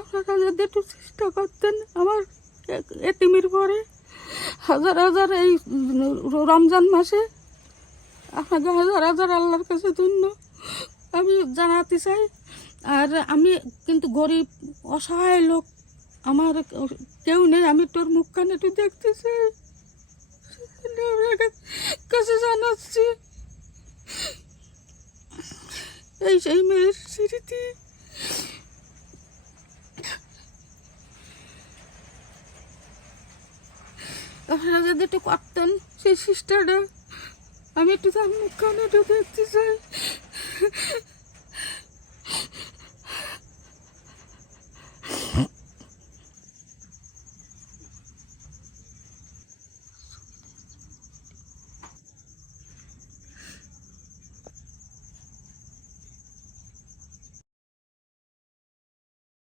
আপনারা যদি একটু চেষ্টা করতেন আমার এতিমের পরে হাজার হাজার এই রমজান মাসে আপনাকে হাজার হাজার আল্লাহর কাছে ধন্য আমি জানাতে চাই। আর আমি কিন্তু গরিব অসহায় লোক, আমার কেউ নেই, আমি তোর মুখখানে একটু দেখতে চাই, আপনার কাছে জানাচ্ছি। এই সেই মেয়ের স্মৃতি। আপনারা যদি একটু করতেন সেই সিস্টারটা, আমি একটু তার মুখখানে একটু দেখতে চাই।